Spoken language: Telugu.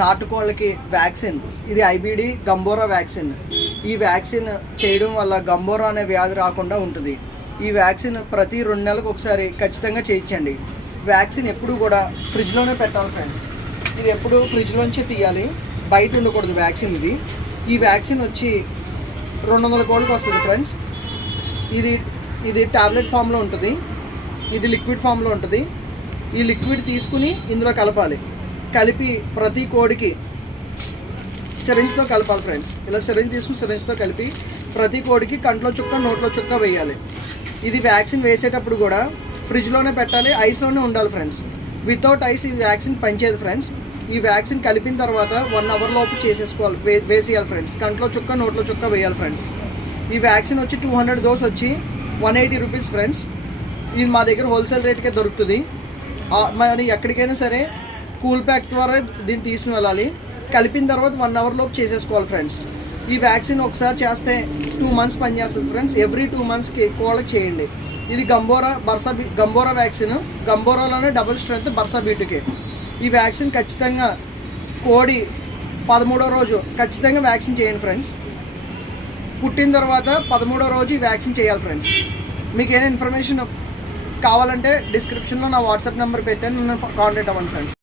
నాటుకోళ్ళకి వ్యాక్సిన్. ఇది ఐబిడి గంబోరా వ్యాక్సిన్. ఈ వ్యాక్సిన్ చేయడం వల్ల గంబోరా అనే వ్యాధి రాకుండా ఉంటుంది. ఈ వ్యాక్సిన్ ప్రతి 2 నెలలకు ఒకసారి ఖచ్చితంగా చేయించండి. వ్యాక్సిన్ ఎప్పుడు కూడా ఫ్రిడ్జ్లోనే పెట్టాలి ఫ్రెండ్స్. ఇది ఎప్పుడు ఫ్రిడ్జ్లోంచే తీయాలి, బయట ఉండకూడదు వ్యాక్సిన్ ఇది. ఈ వ్యాక్సిన్ వచ్చి 200 కోళ్ళకి వస్తుంది ఫ్రెండ్స్. ఇది టాబ్లెట్ ఫామ్లో ఉంటుంది, ఇది లిక్విడ్ ఫామ్లో ఉంటుంది. ఈ లిక్విడ్ తీసుకుని ఇందులో కలిపి ప్రతి కోడికి సిరింజ్తో కలపాలి ఫ్రెండ్స్. ఇలా సిరింజ్ తీసుకుని సిరింజ్తో కలిపి ప్రతి కోడికి కంట్లో చుక్క నోట్లో చుక్క వేయాలి. ఇది వ్యాక్సిన్ వేసేటప్పుడు కూడా ఫ్రిడ్జ్లోనే పెట్టాలి, ఐస్లోనే ఉండాలి ఫ్రెండ్స్. వితౌట్ ఐస్ ఈ వ్యాక్సిన్ పనిచేయదు ఫ్రెండ్స్. ఈ వ్యాక్సిన్ కలిపిన తర్వాత 1 అవర్ లోపు చేసేసుకోవాలి, వేసేయాలి ఫ్రెండ్స్. కంట్లో చుక్క నోట్లో చుక్క వేయాలి ఫ్రెండ్స్. ఈ వ్యాక్సిన్ వచ్చి 200 డోస్ వచ్చి 180 రూపీస్ ఫ్రెండ్స్. ఇది మా దగ్గర హోల్సేల్ రేట్కే దొరుకుతుంది. మరి ఎక్కడికైనా సరే కూల్ ప్యాక్ ద్వారా దీన్ని తీసుకుని వెళ్ళాలి. కలిపిన తర్వాత 1 అవర్ లోపు చేసేసుకోవాలి ఫ్రెండ్స్. ఈ వ్యాక్సిన్ ఒకసారి చేస్తే 2 మంత్స్ పనిచేస్తుంది ఫ్రెండ్స్. ఎవ్రీ 2 మంత్స్కి కోళ్ళకి చేయండి. ఇది గంబోరా వ్యాక్సిన్. గంబోరాలోనే డబుల్ స్ట్రెంత్ బర్సా బీటుకి. ఈ వ్యాక్సిన్ ఖచ్చితంగా కోడి 13వ రోజు ఖచ్చితంగా వ్యాక్సిన్ చేయండి ఫ్రెండ్స్. పుట్టిన తర్వాత 13వ రోజు ఈ వ్యాక్సిన్ చేయాలి ఫ్రెండ్స్. మీకు ఏదైనా ఇన్ఫర్మేషన్ కావాలంటే డిస్క్రిప్షన్లో నా వాట్సాప్ నెంబర్ పెట్టాను, నన్ను కాంటాక్ట్ అవ్వండి ఫ్రెండ్స్.